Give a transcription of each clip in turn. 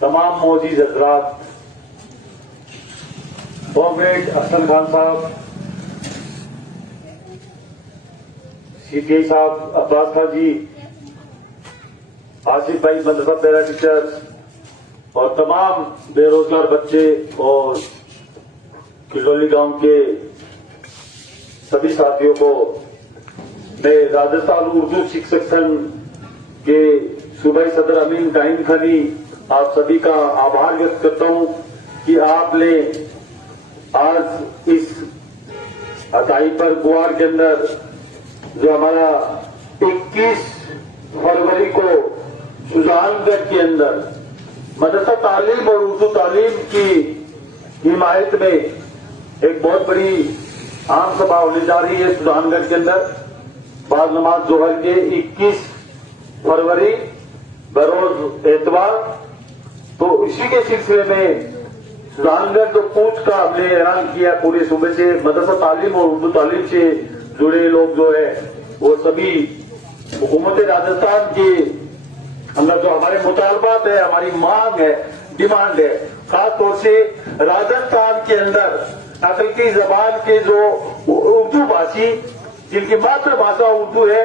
तमाम मोअज़्ज़िज़ हज़रात, कॉमरेड अफजल खान साहब, सीपीआई साहब, अब्बास खान जी, आसिफ भाई, मदरसा पैरा टीचर और तमाम बेरोजगार बच्चे और किलोली गांव के सभी साथियों को मैं राजस्थान उर्दू शिक्षक संघ के सूबाई सदर अमीन काहिम खानी आप सभी का आभार व्यक्त करता हूं कि आपने आज इस अटाई पर गुआर के अंदर जो हमारा 21 फरवरी को सुजानगढ़ के अंदर मदरसा तालीम और उर्दू तालीम की हिमायत में एक बहुत बड़ी आम सभा होने जा रही है सुजानगढ़ के अंदर बाद नमाज जोहर के 21 फरवरी बरोज एतवार। तो इसी के सिलसिले में सुजानगढ़ जो कूच का हमने ऐलान किया पूरे सूबे से मदरसा तालीम और उर्दू तालीम से जुड़े लोग जो है वो सभी हुकूमत राजस्थान के अंदर जो हमारे मुतालबात है, हमारी मांग है, डिमांड है, खास तौर से राजस्थान के अंदर हकीकी जबान के जो उर्दू भाषी जिनकी मातृभाषा उर्दू है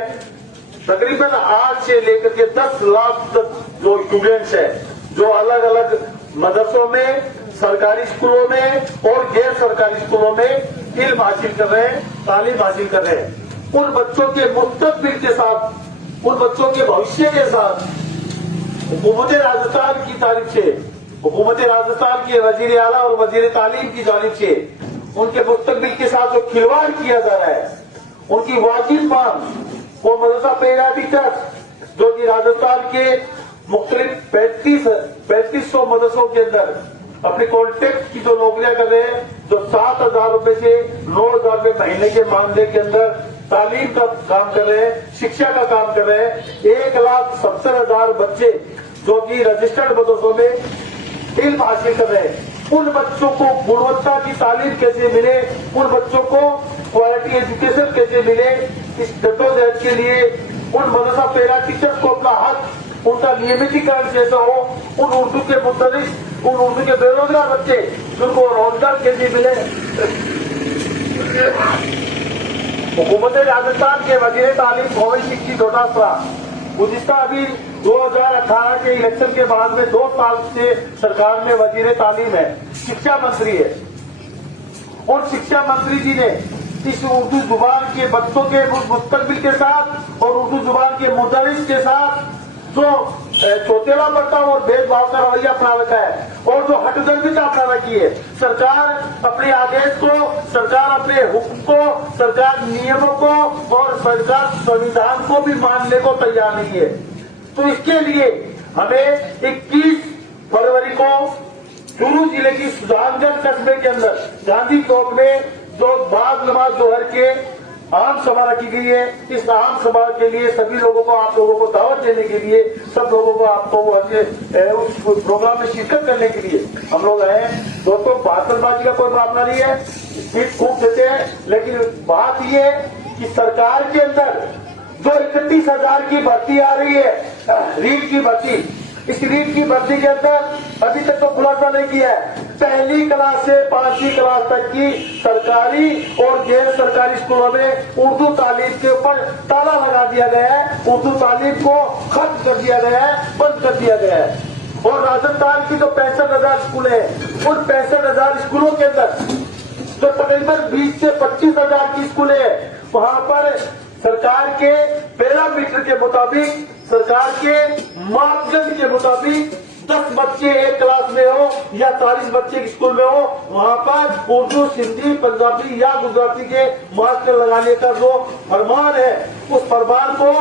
तकरीबन 8 से लेकर के 10 लाख तक जो स्टूडेंट्स है जो अलग अलग मदरसों में, सरकारी स्कूलों में और गैर सरकारी स्कूलों में इल्म हासिल कर रहे हैं, तालीम हासिल कर रहे हैं, उन बच्चों के मुस्तकबिल के साथ, उन बच्चों के भविष्य के साथ हुकूमत राजस्थान की तारीफ से, हुकूमत राजस्थान के वजीर आला और वजीर तालीम की जानिब से उनके मुस्तकबिल के साथ जो खिलवाड़ किया जा रहा है, उनकी वाजिब मांग वो मदरसा पैरा टीचर जो कि राजस्थान के मुख्तलिफ 3500 मदरसों के अंदर अपने कॉन्ट्रैक्ट की जो नौकरियां कर रहे हैं, जो 7,000 रुपए से 9,000 रुपए महीने के मामले के अंदर तालीम का काम कर रहे हैं, शिक्षा का काम कर रहे हैं। 1,70,000 बच्चे जो कि रजिस्टर्ड मदरसों में इल्म हासिल कर रहे हैं, उन बच्चों को गुणवत्ता की तालीम कैसे मिले, उन बच्चों को क्वालिटी एजुकेशन कैसे मिले, इस जद्दोजहद के लिए उन मदरसा पैरा टीचर्स को अपना हक, उनका नियमितीकरण कैसा हो, उन उर्दू के मुदर्रिस, उन उर्दू के बेरोजगार बच्चे जिनको रोजगार कैसे मिले। हुकूमत राजस्थान के वजीर तालीम भवन शिक्षी डोटासरा गुज़िश्ता अभी 2018 के इलेक्शन के बाद में 2 साल से सरकार में वजीर तालीम है, शिक्षा मंत्री है। और शिक्षा मंत्री जी ने इस उर्दू जुबान के बच्चों के मुस्तकबिल के साथ और उर्दू जुबान के मुदर्रिस के साथ जो चौतेला बर्ताव और भेदभाव का रवैया अपना रखा है और जो हटदर्मिता अपना रखी है, सरकार अपने आदेश को, सरकार अपने हुक्म को, सरकार नियमों को और सरकार संविधान को भी मानने को तैयार नहीं है। तो इसके लिए हमें 21 फरवरी को चूरू जिले की सुजानगढ़ कस्बे के अंदर गांधी चौक में जो बाद नमाज जोहर के आम सभा रखी गई है, इस आम सभा के लिए सभी लोगों को, आप लोगों को दावत देने के लिए, सब लोगों को आपको उस प्रोग्राम में शिरकत करने के लिए हम लोग आए हैं। दोस्तों, भाषणबाजी का कोई मामला नहीं है, स्पीच खूब देते हैं, लेकिन बात ये है कि सरकार के अंदर जो 31,000 की भर्ती आ रही है, रीट की भर्ती, इस रीट की भर्ती के अंदर अभी तक तो खुलासा नहीं किया है। पहली क्लास से 5वीं क्लास तक की सरकारी और गैर सरकारी स्कूलों में उर्दू तालीम के ऊपर ताला लगा दिया गया है, उर्दू तालीम को खत्म कर दिया गया है, बंद कर दिया गया है। और राजस्थान की जो 65,000 स्कूल है, उन 65,000 स्कूलों के अंदर जो तकरीबन 20 से 25,000 की स्कूलें हैं, वहां पर सरकार के पैरामीटर के मुताबिक, सरकार के मापदंड के मुताबिक 10 बच्चे एक क्लास में हो या 40 बच्चे स्कूल में हो, वहां पर उर्दू, सिंधी, पंजाबी या गुजराती के मास्टर लगाने का जो फरमान है, उस फरमान को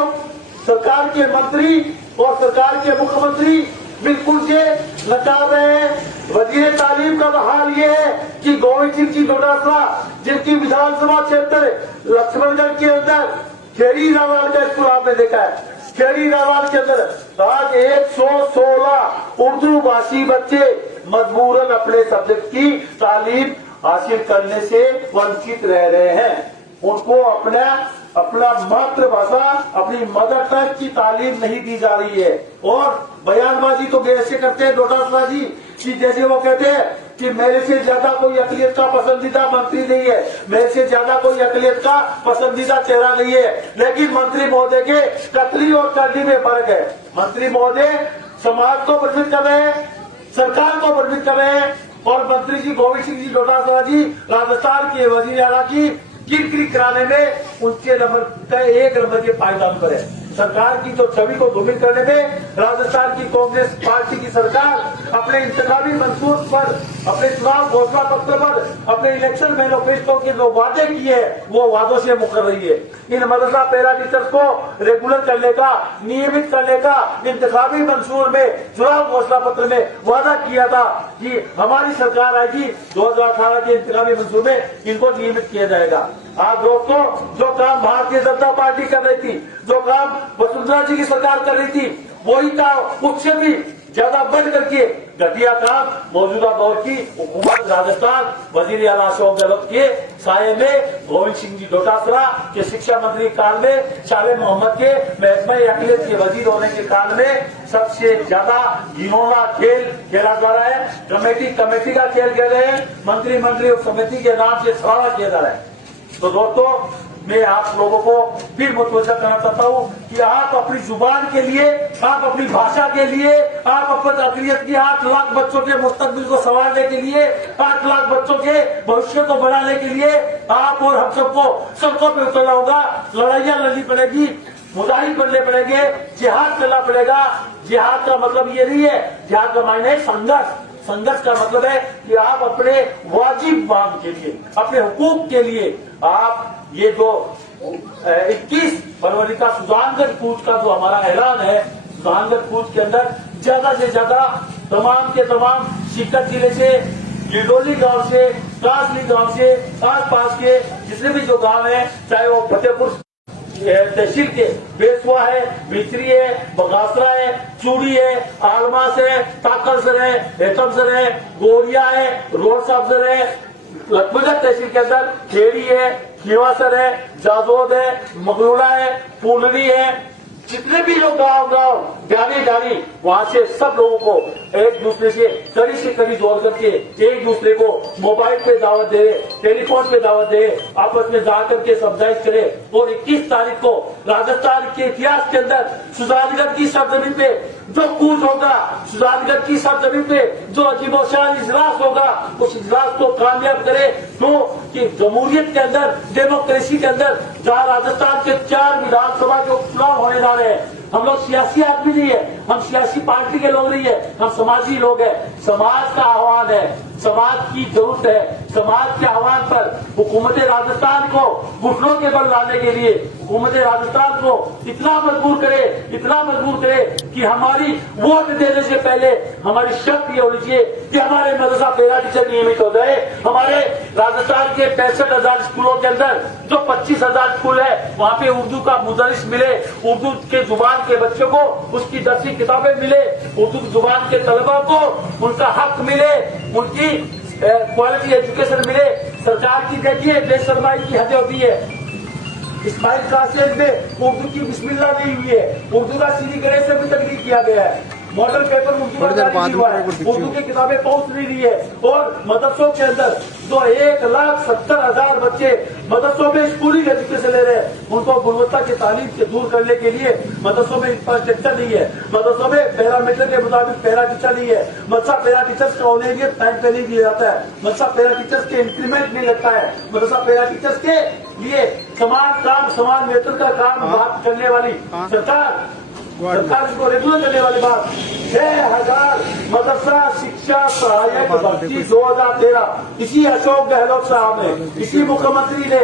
सरकार के मंत्री और सरकार के मुख्यमंत्री बिल्कुल के नकार रहे हैं। वजीर तालीम का हाल ये है कि गोविंद सिंह जी डोटासरा, जिनकी विधानसभा क्षेत्र लक्ष्मणगढ़ के अंदर खेड़ी रावाल का स्कूल आपने देखा है, खेड़ी रावाल के अंदर आज 116 उर्दू भाषी बच्चे मजबूरन अपने सब्जेक्ट की तालीम हासिल करने से वंचित रह रहे हैं। उनको अपना अपना मातृभाषा, अपनी मदर टंग की तालीम नहीं दी जा रही है। और बयानबाजी तो ऐसे करते हैं डोटासरा जी कि जैसे वो कहते हैं कि मेरे से ज्यादा कोई अकलियत का पसंदीदा मंत्री नहीं है, मेरे से ज्यादा कोई अकलियत का पसंदीदा चेहरा नहीं है। लेकिन मंत्री महोदय के कतरी और करनी में फर्क है। मंत्री महोदय समाज को प्रभावित कर रहे हैं, सरकार को प्रभावित कर रहे हैं। और मंत्री जी गोविंद सिंह जी डोटासरा जी राजस्थान के वजीर आला की किरकिरी कराने में उनके नंबर 1 नंबर के पायदान पर है। सरकार की जो छवि को धूमिल करने में राजस्थान की कांग्रेस पार्टी की सरकार अपने इंतखाबी मंसूर पर, अपने चुनाव घोषणा पत्र पर, अपने इलेक्शन मैनिफेस्टो के जो वादे किए वो वादों से मुकर रही है। इन मदरसा पैरा टीचर्स को रेगुलर करने का, नियमित करने का इंतखाबी मंसूर में, चुनाव घोषणा पत्र में वादा किया था कि हमारी सरकार आएगी 2018 के इंतखाबी मंसूर में इनको नियमित किया जाएगा। आप दोस्तों, जो काम भारतीय जनता पार्टी कर रही थी, जो काम वसुंधरा जी की सरकार कर रही थी, वही काम उससे भी ज्यादा बढ़ करके घटिया काम मौजूदा दौर की हुकूमत राजस्थान वजीर आला अशोक गहलोत के साये में गोविंद सिंह जी डोटासरा के शिक्षा मंत्री काल में, शाले मोहम्मद के महकमा अकलियत के वजीर होने के काल में सबसे ज्यादा घिनौना खेल खेला जा रहा है। कमेटी का खेल खेल रहे हैं, मंत्री और समिति के नाम से सवाल किया जा रहा है। तो दोस्तों, मैं आप लोगों को फिर मुतवज्जा करना चाहता हूँ कि आप अपनी जुबान के लिए, आप अपनी भाषा के लिए, आप अपनी अकलियत की 8 लाख बच्चों के मुस्तकबिल को संवारने के लिए, 8 लाख बच्चों के भविष्य को बढ़ाने के लिए आप और हम सबको सड़कों पर उतरना होगा, लड़ाइयाँ लड़नी पड़ेगी, मुजाहिद बनने पड़ेंगे, जिहाद करना पड़ेगा। जिहाद का मतलब ये नहीं है, जिहाद का मायने है संघर्ष। संघर्ष का मतलब है कि आप अपने वाजिब मांग के लिए, अपने हुकूक के लिए, आप ये जो 21 फरवरी का सुजानगढ़ कूच का जो हमारा ऐलान है, सुजानगढ़ कूच के अंदर ज्यादा से ज्यादा तमाम के तमाम सीकर जिले से, गिरडोली गांव से, कासली गांव से, आसपास के जितने भी जो गांव है, चाहे वो फतेहपुर तहसील के बेसुआ है, मित्री है, बगासरा है, चूड़ी है, आलमास है, ताकलसर है, हेतमसर है, गोरिया है, रोड साबसर है, लखनगर तहसील के अंदर खेड़ी है, खीवासर है, जाजोद है, मगलूड़ा है, पूनरी है, जितने भी लोग गांव जानी वहां से सब लोगों को एक दूसरे से कड़ी जोड़ करके एक दूसरे को मोबाइल पे दावत दे, टेलीफोन पे दावत दे, आपस में जाकर के समझाइश करे। और 21 तारीख को राजस्थान के इतिहास के अंदर सुजानगढ़ की सरजमीन पे जो कूच होगा, सुजानगढ़ की सरजमीन पे जो अजीबोशान इजलास होगा, उस इजलास को कामयाब करे। तो कि जमहूरियत के अंदर, डेमोक्रेसी के अंदर, जहाँ राजस्थान के 4 विधानसभा के उपचुनाव होने जा रहे हैं, हम लोग सियासी आदमी नहीं है, हम सियासी पार्टी के लोग नहीं है, हम समाजी लोग हैं। समाज का आह्वान है, समाज की जरूरत है। समाज के आह्वान पर हुकूमत राजस्थान को घुटनों के बल लाने के लिए हुकूमत राजस्थान को इतना मजबूर करे कि हमारी वोट देने से पहले हमारी शर्त ये होनी चाहिए कि हमारे मदरसा पैरा टीचर नियमित हो जाए। हमारे राजस्थान के 65,000 स्कूलों के अंदर जो 25,000 स्कूल है, वहाँ पे उर्दू का मुदरिस मिले, उर्दू के जुबान के बच्चों को उसकी 10वीं किताबें मिले, उर्दू जुबान के तलबा को उनका हक मिले, उनकी क्वालिटी एजुकेशन मिले। सरकार की देखिए बेशर्माई की हद होती है। इस्माइल कासिम में उर्दू की बिस्मिल्लाह नहीं हुई है, उर्दू का सीधी ग्रेड से भी तकलीफ किया गया है, मॉडल पेपर उर्दू का जारी हुआ है, उर्दू की किताबें पहुंच नहीं रही है। और मदरसों के अंदर जो 1,70,000 बच्चे मदरसों में स्कूलिंग एजुकेशन ले रहे हैं, उनको गुणवत्ता की तालीम से दूर करने के लिए मदरसों में इंफ्रास्ट्रक्चर नहीं है, मदरसों में पैरामीटर के मुताबिक पैरा टीचर नहीं है, मदरसा पैरा टीचर्स का होने के लिए टाइम पे नहीं दिया जाता है, मदरसा पैरा टीचर्स के इंक्रीमेंट नहीं लगता है, मदरसा पैरा टीचर्स के लिए समान काम समान वेतन का काम बात करने वाली सरकार इसको रेगुलर करने वाली बात। 6,000 मदरसा शिक्षा सहायक भर्ती 2013 इसी अशोक गहलोत साहब ने, इसी मुख्यमंत्री ने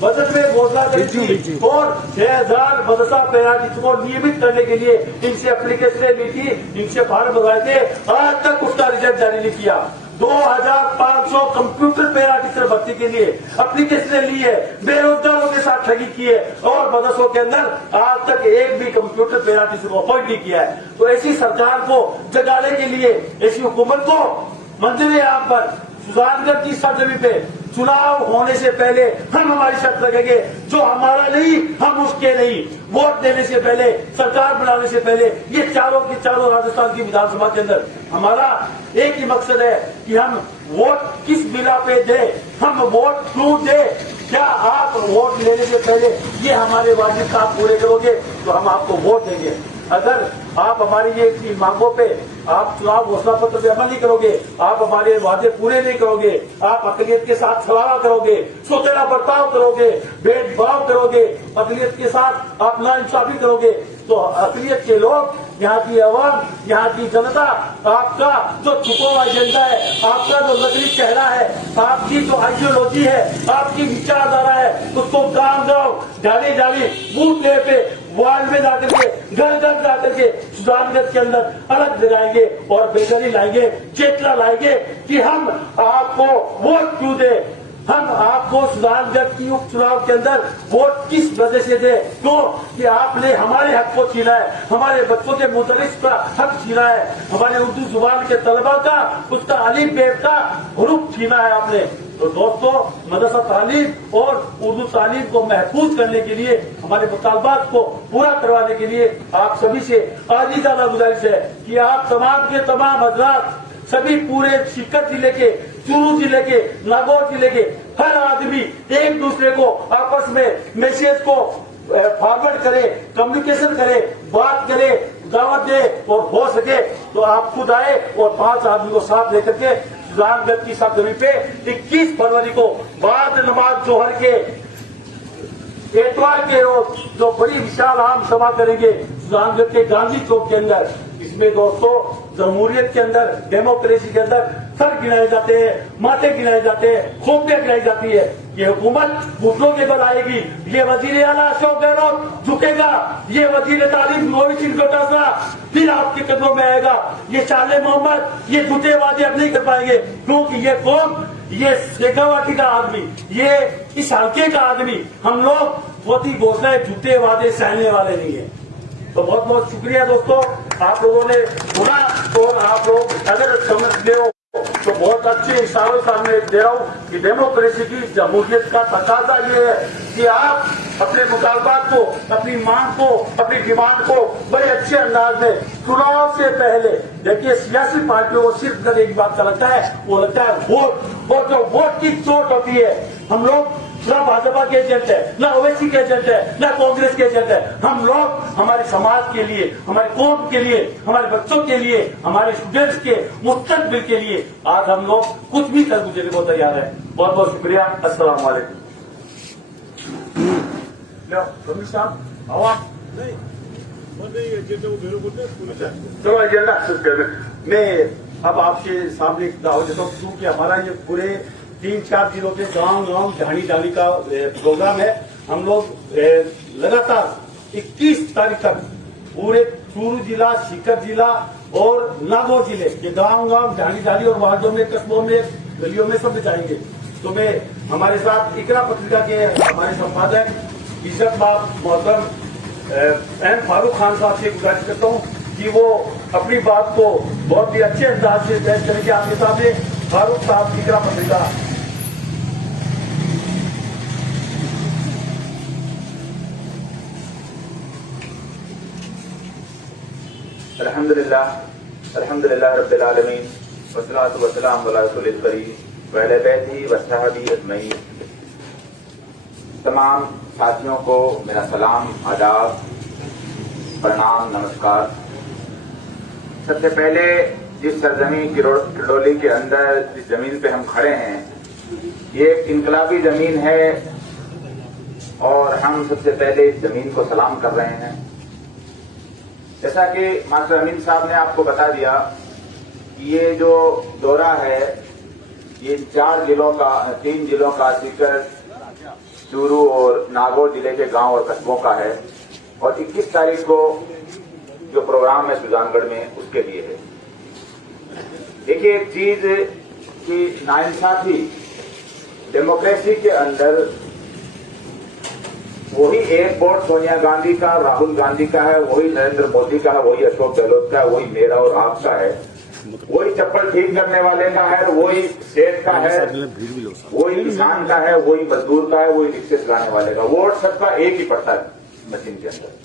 बजट में घोषणा करी थी। और 6,000 मदरसा पैरा टीचर को नियमित करने के लिए इनसे एप्लीकेशन ली थी, इनसे फॉर्म भरवाए थे, आज तक उसका रिजल्ट जारी नहीं किया। 2,500 कंप्यूटर पैरा टीचर भर्ती के लिए एप्लीकेशन ली है, बेरोजगारों के साथ ठगी की है, और मदरसों के अंदर आज तक एक भी कंप्यूटर पैरा टीचर को अपॉइंट नहीं किया है। तो ऐसी सरकार को जगाने के लिए, ऐसी हुकूमत को मंजर आम पर सुजानगढ़ की सरजमी पे चुनाव होने से पहले हम हमारी शर्त रखेंगे, जो हमारा नहीं हम उसके नहीं। वोट देने से पहले, सरकार बनाने से पहले, ये चारों की चारों राजस्थान की विधानसभा के अंदर हमारा एक ही मकसद है कि हम वोट किस बिना पे दे, हम वोट क्यों दे। क्या आप वोट लेने से पहले ये हमारे वाजिब काम पूरे करोगे तो हम आपको वोट देंगे। अगर आप हमारी ये मांगों पे आप चुनाव घोषणा पत्र पे अमल नहीं करोगे, आप हमारे वादे पूरे नहीं करोगे, आप अकलियत के साथ छलावा करोगे, सोतेला बर्ताव करोगे, भेदभाव करोगे, अकलियत के साथ आप नाइंसाफी करोगे, तो अकलियत के लोग, यहाँ की अवाम, यहाँ की जनता आपका जो छुपा हुआ एजेंडा है, आपका जो नकली चेहरा है, आपकी जो आइडियोलॉजी है, आपकी विचारधारा है, उसको गांव गांव, डाली डाली, बूथ लेवल पे, वार्ड में जाकर के, घर घर जाकर के सुजानगढ़ के अंदर अलग जगाएंगे और बेहतरी लाएंगे, चेतना लाएंगे कि हम आपको वोट क्यों दे। हम आपको सुजानगढ़ की उपचुनाव के अंदर वोट किस वजह से दे, क्यों कि आपने हमारे हक को छीना है, हमारे बच्चों के मुदरिस का हक छीना है, हमारे उर्दू जुबान के तलबा का, उसका अलीफ बेब का हुरूफ छीना है आपने। तो दोस्तों, मदरसा तालीम और उर्दू तालीम को महफूज करने के लिए, हमारे मुतालबात को पूरा करवाने के लिए आप सभी से आजीज़ाना गुजारिश है कि आप तमाम के तमाम हजरात, सभी पूरे सीकर जिले के, चूरू जिले के, नागौर जिले के हर आदमी एक दूसरे को आपस में मैसेज को फॉरवर्ड करे, कम्युनिकेशन करे, बात करे, दावत दे, और हो सके तो आप खुद आए और 5 आदमी को साथ लेकर के सुजानगढ़ की सरजमी पे 21 फरवरी को बाद नमाज जोहर के एतवार के रोज जो बड़ी विशाल आम सभा करेंगे सुजानगढ़ के गांधी चौक के अंदर। इसमें दोस्तों, जमहूरियत के अंदर, डेमोक्रेसी के अंदर सर गिनाए जाते हैं, माथे गिनाए जाते हैं, खोपड़ियां गिनाई जाती है। ये हुकूमत घुटनों के बल आएगी, ये वजीर आला अशोक गहलोत झुकेगा, ये वजीर तालीम मोहित सिंह डोटासरा फिर आपके कदमों में आएगा। ये चाले मोहम्मद ये झूठे वादे अब नहीं कर पाएंगे, क्योंकि ये कौम, ये शेखावाटी का आदमी, ये इस हल्के का आदमी, हम लोग बहुत घोषणाएं, झूठे वादे सहने वाले नहीं है। तो बहुत बहुत शुक्रिया दोस्तों, आप लोगों ने सुना, और आप लोग अगर समझते हो तो बहुत अच्छे इशारों सामने दे रहा हूँ कि डेमोक्रेसी की, जमहूरियत का तकाजा ये है कि आप अपने मुतालबात को, अपनी मांग को, अपनी डिमांड को बड़े अच्छे अंदाज में चुनाव से पहले, देखिए सियासी पार्टियों को सिर्फ एक बात का लगता है, वो लगता है वोट, और जो वोट की चोट होती है, हम लोग ना भाजपा के एजेंट है, ना ओवैसी के एजेंट है, ना कांग्रेस के एजेंट है। हम लोग हमारे समाज के लिए, हमारे कौम के लिए, हमारे बच्चों के लिए, हमारे स्टूडेंट्स के मुस्तकबिल के लिए आज हम लोग कुछ भी कर गुजरने को तैयार है। बहुत बहुत शुक्रिया। अस्सलाम वालेकुम। साहब आवाज चलो एजेंडा मैं अब आपके सामने दावत देता हूँ, क्योंकि हमारा ये पूरे 3-4 जिलों के गांव गांव झाड़ी डाली का प्रोग्राम है। हम लोग लगातार 21 तारीख तक पूरे चूरू जिला, सीकर जिला और नागौर जिले के गांव गांव झाड़ी डाली और वार्डों में, कस्बों में, गलियों में सब जाएंगे। तो मैं हमारे साथ इकरा पत्रिका के हमारे संपादक इज्जत बाब मोहतरम एम फारूक खान साहब से गुजारिश करता हूँ कि वो अपनी बात को बहुत ही अच्छे अंदाज से पेश करेंगे आपके सामने। फारूक साहब, इकरा पत्रिका। अल्हम्दुलिल्लाह रब्बिल आलमीन वस्सलातु वस्सलामु अला रसूलिल करीम व अला बैतिही व सहबी अजमईन। तमाम साथियों को मेरा सलाम, आदाब, प्रणाम, नमस्कार। सबसे पहले जिस सरजमी किरडोली के अंदर जिस जमीन पे हम खड़े हैं, ये एक इनकलाबी जमीन है और हम सबसे पहले इस जमीन को सलाम कर रहे हैं। जैसा कि मास्टर अमीन साहब ने आपको बता दिया कि ये जो दौरा है ये 3 जिलों का सीकर, चूरू और नागौर जिले के गांव और कस्बों का है, और 21 तारीख को जो प्रोग्राम है सुजानगढ़ में उसके लिए है। देखिए, एक चीज की नाइंसाफी डेमोक्रेसी के अंदर वही एक वोट सोनिया गांधी का, राहुल गांधी का है, वही नरेंद्र मोदी का है, वही अशोक गहलोत का है, वही मेरा और आपका है। वही चप्पल ठीक करने वाले का है, वही सेठ का है, वही किसान का है, वही मजदूर का है, वही रिक्शे चलाने वाले का। वोट सबका एक ही पड़ता है मशीन के अंदर।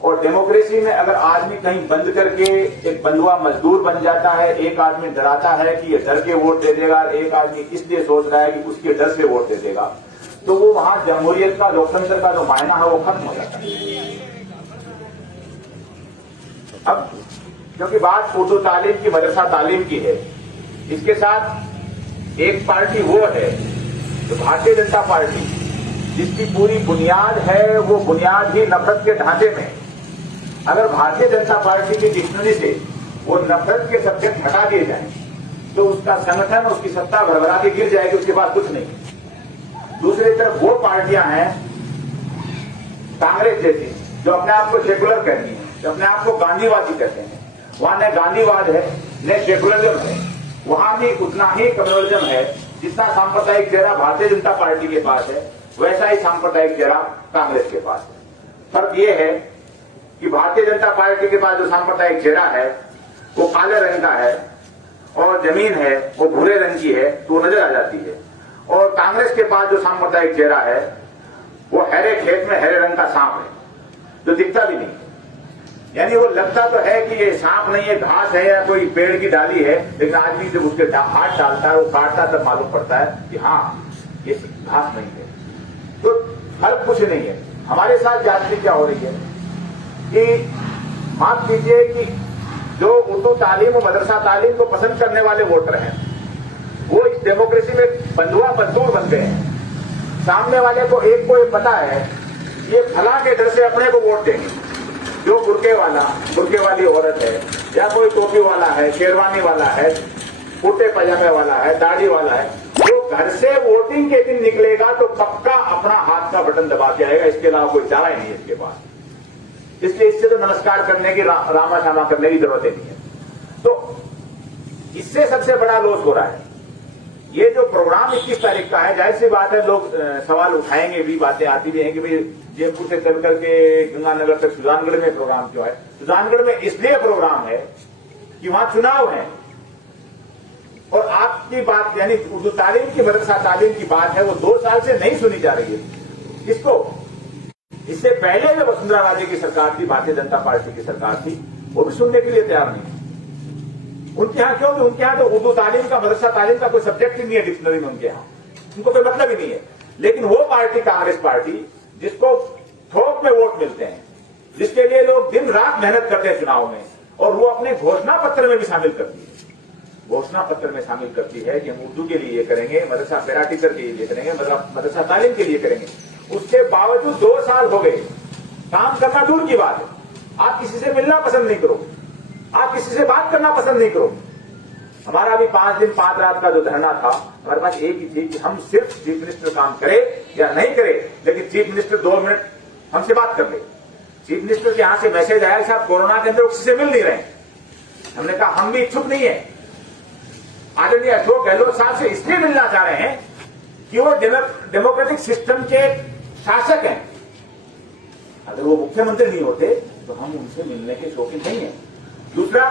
और डेमोक्रेसी में अगर आदमी कहीं बंद करके एक बंधुआ मजदूर बन जाता है, एक आदमी डराता है कि ये डर के वोट दे देगा, एक आदमी इसलिए सोच रहा है कि उसके डर से वोट दे देगा, तो वो वहां जमहूरियत का, लोकतंत्र का जो मायना है वो खत्म हो जाता है। अब क्योंकि बात उर्दू तालीम की, मदरसा तालीम की है, इसके साथ एक पार्टी वो है तो भारतीय जनता पार्टी, जिसकी पूरी बुनियाद है वो बुनियाद ही नफरत के ढांचे में। अगर भारतीय जनता पार्टी की डिक्शनरी से वो नफरत के सब्जेक्ट हटा दिए जाएं तो उसका संगठन, उसकी सत्ता भरभरा के गिर जाएगी, उसके पास कुछ नहीं। दूसरी तरफ वो पार्टियां हैं कांग्रेस जैसी, जो अपने आप को सेकुलर कहती हैं, जो अपने आप को गांधीवादी कहते हैं। वहां न गांधीवाद है न सेकुलरिज्म है, वहां भी उतना ही कम्युनलिज्म है। जितना सांप्रदायिक चेहरा भारतीय जनता पार्टी के पास है, वैसा ही सांप्रदायिक चेहरा कांग्रेस के पास है। फर्क यह है कि भारतीय जनता पार्टी के पास जो सांप्रदायिक चेहरा है वो काले रंग का है और जमीन है वो भूरे रंग की है, तो नजर आ जाती है। और कांग्रेस के पास जो सांप्रदायिक चेहरा है वो हरे खेत में हरे रंग का सांप है, जो दिखता भी नहीं। यानी वो लगता तो है कि ये सांप नहीं है, घास है या कोई पेड़ की डाली है, लेकिन आदमी जब उसके हाथ डालता है, वो काटता, तब मालूम पड़ता है कि हाँ ये घास नहीं है। तो फर्क कुछ नहीं है। हमारे साथ जाति क्या हो रही है कि माफ कीजिए कि जो उर्दू तालीम और मदरसा तालीम को पसंद करने वाले वोटर हैं, वो इस डेमोक्रेसी में बंधुआ मजदूर बन गए हैं। सामने वाले को एक को ये पता है ये फला के डर से अपने को वोट देंगे। जो बुरके वाली औरत है, या कोई टोपी वाला है, शेरवानी वाला है, कुर्ते पजामे वाला है, दाढ़ी वाला है, वो घर से वोटिंग के दिन निकलेगा तो पक्का अपना हाथ का बटन दबा के आएगा। इसके अलावा कोई चारा ही नहीं है इसके पास। इसलिए इससे तो नमस्कार करने की, रामा शामा करने की जरूरत ही नहीं है। तो इससे सबसे बड़ा लॉस हो रहा है। ये जो प्रोग्राम 21 तारीख का है, जाहिर सी बात है लोग सवाल उठाएंगे भी, बातें आती भी हैं कि भाई जयपुर से चल करके गंगानगर तक सुजानगढ़ में प्रोग्राम क्यों है। सुजानगढ़ में इसलिए प्रोग्राम है कि वहां चुनाव है और आपकी बात यानी उर्दू तालीम की, मदरसा तालीम की बात है, वो 2 साल से नहीं सुनी जा रही है। इसको इससे पहले जो वसुंधरा राजे की सरकार थी, भारतीय जनता पार्टी की सरकार थी, वो भी सुनने के लिए तैयार नहीं। उनके यहां क्यों? उनके यहां तो उर्दू तालीम का, मदरसा तालीम का कोई सब्जेक्ट ही नहीं है डिक्शनरी में उनके यहां, उनको कोई मतलब ही नहीं है। लेकिन वो पार्टी, कांग्रेस पार्टी, जिसको थोक में वोट मिलते हैं, जिसके लिए लोग दिन रात मेहनत करते हैं चुनाव में, और वो अपने घोषणा पत्र में भी शामिल करती है। घोषणा पत्र में शामिल करती है कि हम उर्दू के लिए ये करेंगे, मदरसा पैरा टीचर के लिए करेंगे, मदरसा तालीम के लिए करेंगे। उसके बावजूद 2 साल हो गए, काम करना दूर की बात है, आप किसी से मिलना पसंद नहीं करो, आप किसी से बात करना पसंद नहीं करो। हमारा अभी 5 दिन 5 रात का जो धरना था, हमारे पास एक ही थी कि हम सिर्फ चीफ मिनिस्टर काम करे या नहीं करे, लेकिन चीफ मिनिस्टर 2 मिनट हमसे बात कर ले। चीफ मिनिस्टर के यहां से मैसेज आया कि आप कोरोना के अंदर किसी से मिल नहीं रहे। हमने कहा हम भी इच्छुक नहीं है। आदरणीय अशोक गहलोत साहब से इसलिए मिलना चाह रहे हैं कि वो डेमोक्रेटिक सिस्टम के शासक हैं। अगर वो मुख्यमंत्री नहीं होते तो हम उनसे मिलने के शौकीन नहीं है। दूसरा,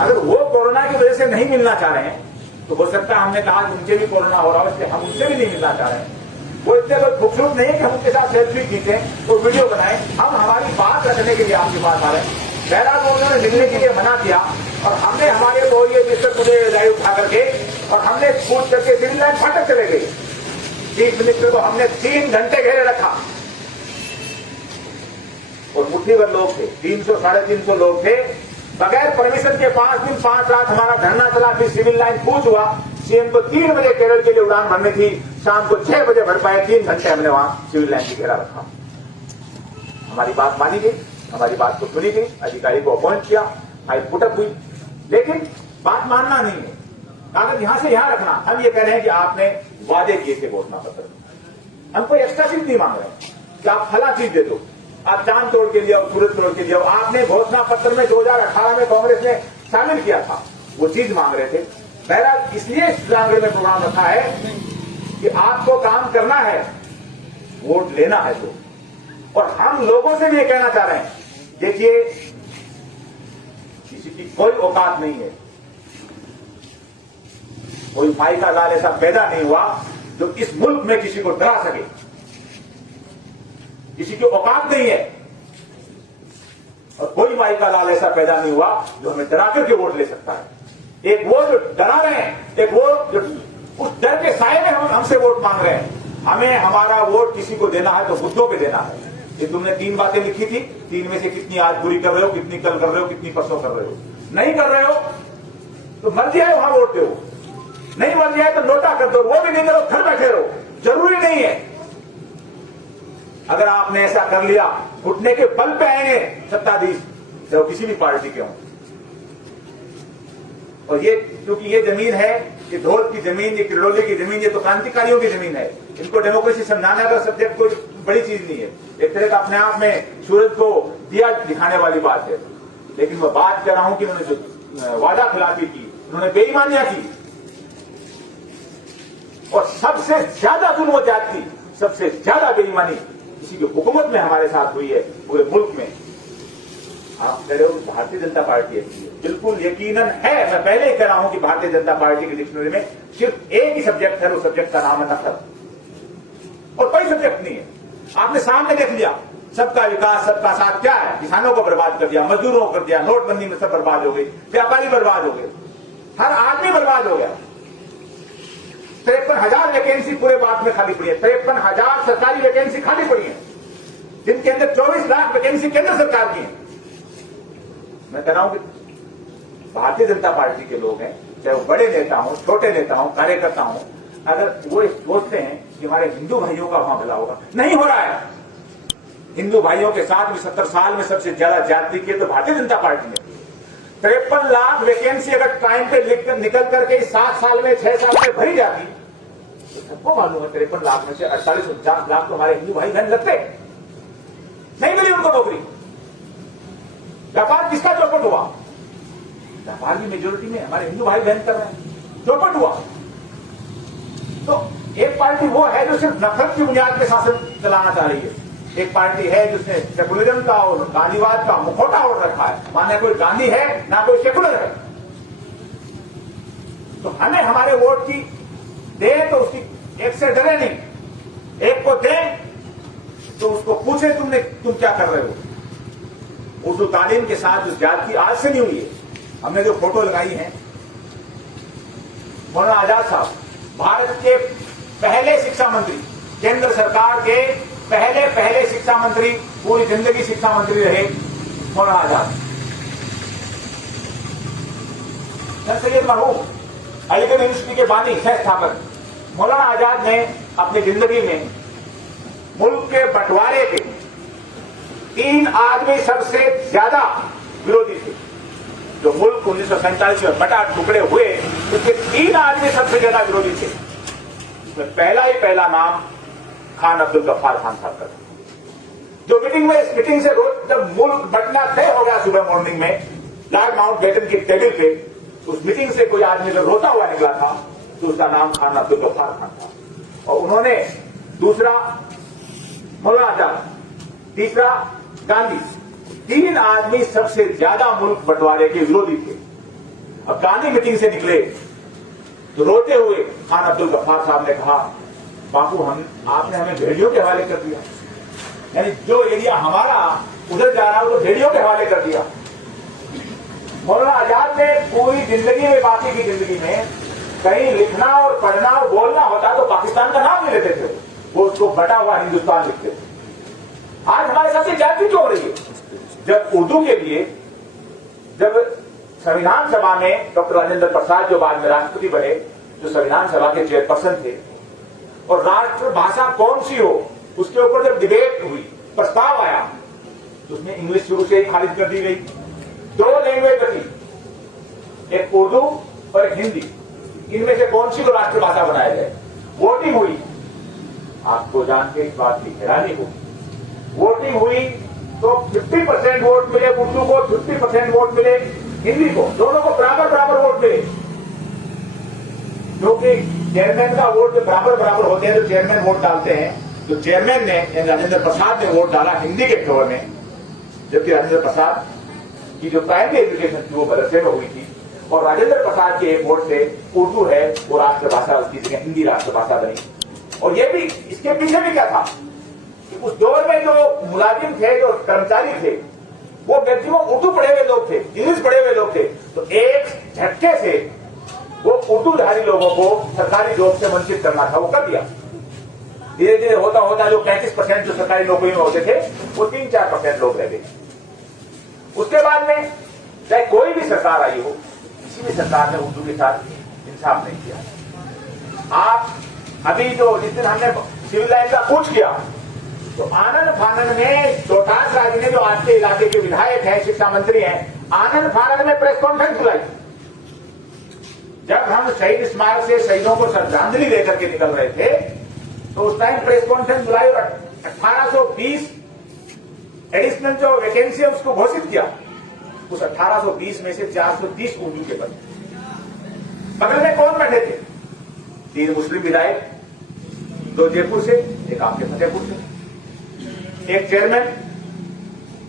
अगर वो कोरोना की वजह से नहीं मिलना चाह रहे हैं तो हो सकता है हमने कहा कि उनसे भी कोरोना हो रहा है, इसलिए हम उनसे भी नहीं मिलना चाह रहे हैं। वो इतने लोग खूबसूरत नहीं है कि हम उनके साथ सेल्फी खींचें और वीडियो बनाएं। हम हमारी बात रखने के लिए आपके पास आ रहे हैं। पहला तो उन्होंने मिलने के लिए मना किया और हमने हमारे को ये मिस्टर मुझे लाइव उठा करके और हमने पूछ करके सिविल लाइन फाटक चले गए। चीफ मिनिस्टर को हमने 3 घंटे घेरे रखा और मुट्ठी भर लोग थे, 300 साढ़े 300 लोग थे। बगैर परमिशन के 5 दिन 5 रात हमारा धरना चला। फिर सिविल लाइन पूछ हुआ। सीएम को 3 बजे केरल के लिए उड़ान भरनी थी, शाम को 6 बजे भर पाए। 3 घंटे हमने वहां सिविल लाइन की घेरा रखा। हमारी बात मानी गई, हमारी बात को सुनी गई, अधिकारी को अपॉइंट किया, फाइल पुटअप हुई। लेकिन बात मानना नहीं है, कागज यहां से यहां रखना। हम ये कह रहे हैं कि आपने वादे किए थे घोषणा पत्र में, हम कोई एक्स्ट्रा चीज नहीं मांग रहे कि आप फला चीज दे दो, आप चांद तोड़ के लिए आओ, सूरज तोड़ के लिए आओ। आपने घोषणा पत्र में 2018 में कांग्रेस ने शामिल किया था, वो चीज मांग रहे थे। बहरहाल इसलिए सुजानगढ़ में प्रोग्राम रखा है कि आपको काम करना है, वोट लेना है तो। और हम लोगों से भी ये कहना चाह रहे हैं, देखिए किसी की कोई औकात नहीं है कोई माई का लाल ऐसा पैदा नहीं हुआ जो इस मुल्क में किसी को डरा सके। किसी की औकात नहीं है और कोई माई का लाल ऐसा पैदा नहीं हुआ जो हमें डरा करके वोट ले सकता है। एक वो जो डरा रहे हैं, एक वो जो उस डर के साए में हमसे वोट मांग रहे हैं। हमें हमारा वोट किसी को देना है तो मुद्दों पे देना है। ये तुमने 3 बातें लिखी थी, 3 में से कितनी आज पूरी कर रहे हो, कितनी कल कर रहे हो, कितनी परसों कर रहे हो। नहीं कर रहे हो तो मर्जी है वहां वोट दो, नहीं मर्जी है तो नोटा कर दो, वो भी नहीं करो, घर बैठे रहो, जरूरी नहीं है। अगर आपने ऐसा कर लिया, घुटने के बल पे आएंगे सत्ताधीश, चाहे किसी भी पार्टी के हों। और ये क्योंकि ये जमीन है, ये धौल की जमीन, ये किरडोली की जमीन, ये तो क्रांतिकारियों की जमीन है। इनको डेमोक्रेसी समझाना का सब्जेक्ट कोई बड़ी चीज नहीं है। एक तरह का अपने आप में सूरज को दिया दिखाने वाली बात है। लेकिन मैं बात कर रहा हूं कि उन्होंने जो वादा खिलाफी की, उन्होंने बेईमानियां की और सबसे ज्यादा जुल्म और ज्यादती, सबसे ज्यादा बेईमानी किसी की हुकूमत में हमारे साथ हुई है पूरे मुल्क में। आप कह रहे हो भारतीय जनता पार्टी है, बिल्कुल यकीनन है। मैं पहले ही कह रहा हूं कि भारतीय जनता पार्टी की डिक्शनरी में सिर्फ एक ही सब्जेक्ट है, वो सब्जेक्ट का नाम है नफरत और कोई सब्जेक्ट नहीं है। आपने सामने देख लिया, सबका विकास सबका साथ क्या है। किसानों को बर्बाद कर दिया, मजदूरों को कर दिया, नोटबंदी में सब बर्बाद हो गई, व्यापारी बर्बाद हो गए, हर आदमी बर्बाद हो गया। 53,000 वैकेंसी पूरे बाद में खाली पड़ी है, 53,000 सरकारी वैकेंसी खाली पड़ी है, जिनके अंदर 24 लाख वैकेंसी केंद्र सरकार की है। मैं कह रहा हूं कि भारतीय जनता पार्टी के लोग हैं, चाहे वो बड़े नेता हों, छोटे नेता हों, कार्यकर्ता हों, अगर वो सोचते हैं कि हमारे हिंदू भाइयों का वहां भला होगा, नहीं हो रहा है। हिंदू भाइयों के साथ भी 70 साल में सबसे ज्यादा ज्यादती की तो भारतीय जनता पार्टी ने। 53 लाख वैकेंसी अगर टाइम पे निकल करके 7 साल में 6 साल में भरी जाती तो सबको मालूम है 53 लाख में से 48-49 लाख तो हमारे हिंदू भाई बहन लगते, नहीं मिली उनको नौकरी। व्यापार किसका चौपट हुआ? व्यापार की मेजोरिटी में हमारे हिंदू भाई बहन कर रहे हैं, चौपट हुआ। तो एक पार्टी वो है जो सिर्फ नफरत की बुनियाद पर शासन चलाना चाह रही है, एक पार्टी है जिसने सेकुलरिज्म का और गांधीवाद का मुखौटा ओढ़ रखा है। माने कोई गांधी है ना कोई सेकुलर है। तो हमें हमारे वोट की दे तो उसकी एक से डरे नहीं, एक को दे तो उसको पूछे तुम क्या कर रहे हो। उर्दू तालीम के साथ जो ज्यादती आज से नहीं हुई है। हमने जो फोटो लगाई है, मौलाना आजाद साहब भारत के पहले शिक्षा मंत्री, केंद्र सरकार के पहले शिक्षा मंत्री, पूरी जिंदगी शिक्षा मंत्री रहे मौलाना आजाद। सर सैयद मरहूम अलीगढ़ यूनिवर्सिटी के बानी सह स्थापक मौलाना आजाद ने अपनी जिंदगी में मुल्क के बंटवारे के 3 आदमी सबसे ज्यादा विरोधी थे। जो मुल्क 1947 में बटा टुकड़े हुए, उसके 3 आदमी सबसे ज्यादा विरोधी थे। उसमें पहला नाम खान अब्दुल गफ्फार खान साहब का, जो मीटिंग से रोज जब मुल्क बंटना तय हो गया सुबह मॉर्निंग में लॉर्ड माउंटबेटन की टेबल पे, उस मीटिंग से कोई आदमी जब रोता हुआ निकला था तो उसका नाम खान अब्दुल गफ्फार खान था। और उन्होंने दूसरा मौलाना आजाद, तीसरा गांधी, 3 आदमी सबसे ज्यादा मुल्क बंटवारे के विरोधी थे। अब गांधी मीटिंग से निकले तो रोते हुए खान अब्दुल गफ्फार साहब ने कहा, बापू आपने हमें भेड़ियों के हवाले कर दिया, यानी जो एरिया हमारा उधर जा रहा है वो तो भेड़ियों के हवाले कर दिया। मौलाना आजाद ने पूरी जिंदगी में, बाकी की जिंदगी में कहीं लिखना और पढ़ना और बोलना होता तो पाकिस्तान का नाम नहीं लेते थे, वो उसको बटा हुआ हिंदुस्तान लिखते थे। आज हमारे साथ ज्यादती क्यों हो रही है? जब उर्दू के लिए, जब संविधान सभा में डॉक्टर राजेंद्र प्रसाद जो बाद में राष्ट्रपति बने, जो संविधान सभा के चेयरपर्सन थे, और राष्ट्रभाषा कौन सी हो उसके ऊपर जब डिबेट हुई, प्रस्ताव आया, तो उसमें इंग्लिश शुरू से ही खारिज कर दी गई। 2 लैंग्वेज बची, एक उर्दू और एक हिंदी, इनमें से कौन सी को राष्ट्रभाषा बनाया जाए। वोटिंग हुई, आपको जान के इस बात की हैरानी होगी, वोटिंग हुई तो 50% वोट मिले उर्दू को, 50% वोट मिले हिंदी को, दोनों को बराबर वोट मिले। क्योंकि चेयरमैन का वोट जब बराबर होते हैं तो चेयरमैन वोट डालते हैं। तो चेयरमैन ने, राजेंद्र प्रसाद ने वोट डाला हिंदी के फेवर में, जबकि राजेंद्र प्रसाद की जो प्राइमरी एजुकेशन थी वो मदरसे में हुई थी, और राजेंद्र प्रसाद के एक वोट से उर्दू है वो राष्ट्रभाषा, उसकी जगह हिंदी राष्ट्रभाषा बनी। और ये भी इसके पीछे भी क्या था कि उस दौर में जो मुलाजिम थे, जो कर्मचारी थे, वो मैक्सिमम उर्दू पढ़े हुए लोग थे, इंग्लिश पढ़े हुए लोग थे। तो एक झटके से वो उर्दूधारी लोगों को सरकारी जॉब से वंचित करना था, वो कर दिया। धीरे धीरे होता होता जो 35% जो सरकारी नौकरी में होते थे वो 3-4% लोग रह गए। उसके बाद में चाहे कोई भी सरकार आई हो, किसी भी सरकार ने उर्दू के साथ इंसाफ नहीं किया। आप अभी जो जिस दिन हमने सिविल लाइन का पूछ किया तो आनंद फानंद में डोटास राजी ने, जो आपके इलाके के विधायक हैं, शिक्षा मंत्री हैं, आनंद फानंद में प्रेस कॉन्फ्रेंस बुलाई। जब हम शहीद स्मारक से शहीदों को श्रद्धांजलि देकर के निकल रहे थे तो उस टाइम प्रेस कॉन्फ्रेंस बुलाई और 1820 एडिशनल जो वैकेंसी है उसको घोषित किया। उस 1820 में से 430 उर्दू के पद। बगल में कौन बैठे थे? 3 मुस्लिम विधायक, 2 जयपुर से, एक आपके फतेहपुर से, एक चेयरमैन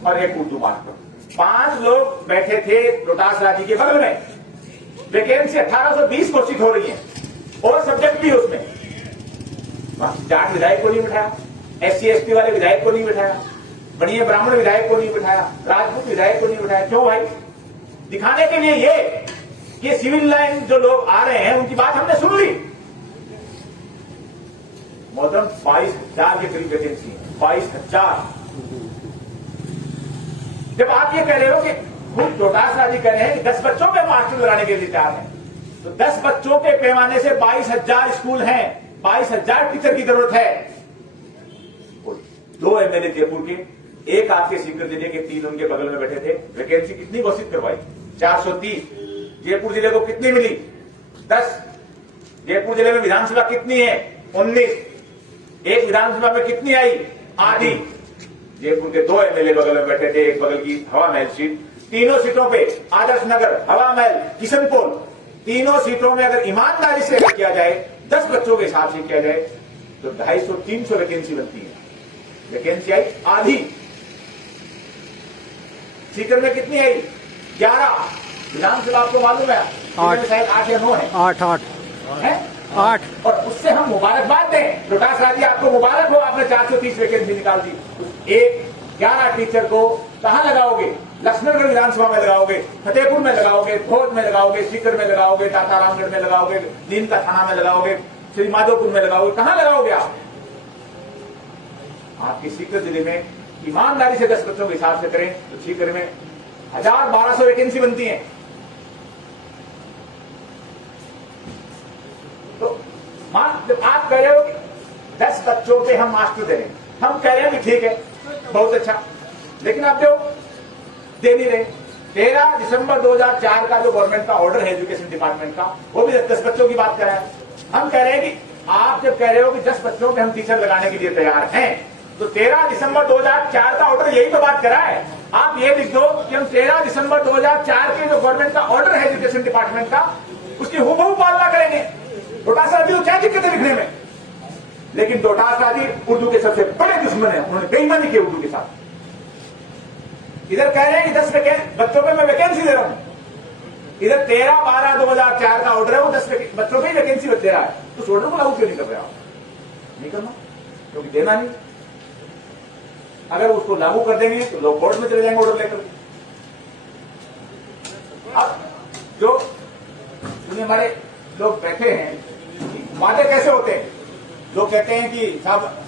और एक उर्दू मास्टर। 5 लोग बैठे थे रोहतास राजी के बगल में। वैकेंसी 1820 घोषित हो रही है और सब्जेक्ट भी उसमें। जाट विधायक को नहीं बिठाया, SC/ST वाले विधायक को नहीं बिठाया, बढ़िया ब्राह्मण विधायक को नहीं बिठाया, राजपूत विधायक को नहीं बिठाया। क्यों भाई? दिखाने के लिए ये कि सिविल लाइन जो लोग आ रहे हैं उनकी बात हमने सुन ली। मोहतरम 22,000 के करीब वैकेंसी है, 22,000। जब आप ये कह रहे हो कि खुद रोहतास राजी कह रहे हैं कि 10 बच्चों पे मास्टर लगाने के लिए तैयार है, तो 10 बच्चों के पैमाने से 22,000 स्कूल हैं, 22,000 टीचर की जरूरत है। 2 MLA जयपुर के, एक आपके सीकर जिले के, 3 उनके बगल में बैठे थे। वैकेंसी कितनी घोषित करवाई? 430। जयपुर जिले को कितनी मिली? 10। जयपुर जिले में विधानसभा कितनी है? 19। एक विधानसभा में कितनी आई? आधी। जयपुर के 2 MLA बगल में बैठे थे, एक बगल की हवा महल सीट। तीनों सीटों पे, आदर्श नगर, हवा महल, किशनपुर, तीनों सीटों में अगर ईमानदारी से किया जाए, 10 बच्चों के हिसाब से किया जाए तो 250-300 वैकेंसी बनती है। वैकेंसी आई आधी। सीकर में कितनी आई? 11। विधानसभा आपको मालूम है? 8 शायद 8 या 9 है। 8 और उससे हम मुबारकबाद दें। रोहतास राजी आपको मुबारक हो, आपने 430 वैकेंसी निकाल दी। एक 11 टीचर को कहां लगाओगे? लक्ष्मणगढ़ विधानसभा में लगाओगे, फतेहपुर में लगाओगे, भोज में लगाओगे, सीकर में लगाओगे, टाटा रामगढ़ में लगाओगे, नीम का थाना में लगाओगे, श्री माधोपुर में लगाओगे, कहां लगाओगे आप? आपके सीकर जिले में ईमानदारी से 10 बच्चों के हिसाब से करें तो सीकर में 1,000-1,200 वैकेंसी बनती है। तो जब आप कह रहे हो कि 10 बच्चों पे हम मास्टर दे रहे हैं, हम कह रहे हैं कि ठीक है, बहुत अच्छा, लेकिन आप जो दे नहीं रहे। 13 दिसंबर 2004 का जो गवर्नमेंट का ऑर्डर है एजुकेशन डिपार्टमेंट का, वो भी 10 बच्चों की बात कर रहा है। हम कह रहे हैं कि आप जब कह रहे हो कि 10 बच्चों पे हम टीचर लगाने के लिए तैयार हैं, तो 13 दिसंबर 2004 का ऑर्डर यही तो बात कर रहा है। आप ये लिख दो कि हम 13 दिसंबर 2004 के जो गवर्नमेंट का ऑर्डर है एजुकेशन डिपार्टमेंट का, उसकी हुबहू पालना करेंगे। रोहतास राजी को क्या दिक्कत है लिखने में? लेकिन रोहतास राजी उर्दू के सबसे बड़े दुश्मन है, उन्होंने बेईमानी की उर्दू के साथ। इधर कह रहे हैं कि 10 बच्चों पे मैं वैकेंसी दे रहा हूं, इधर 13/12/2004 का ऑर्डर है, वो 10 बच्चों पे ही वैकेंसी दे रहा है। तो उस ऑर्डर को लागू क्यों नहीं कर रहे आप? नहीं करना, क्योंकि देना नहीं। अगर उसको लागू कर देंगे तो लोग कोर्ट में चले जाएंगे ऑर्डर लेकर। अब जो हमारे लोग बैठे हैं, वादे कैसे होते हैं? लोग कहते हैं कि साहब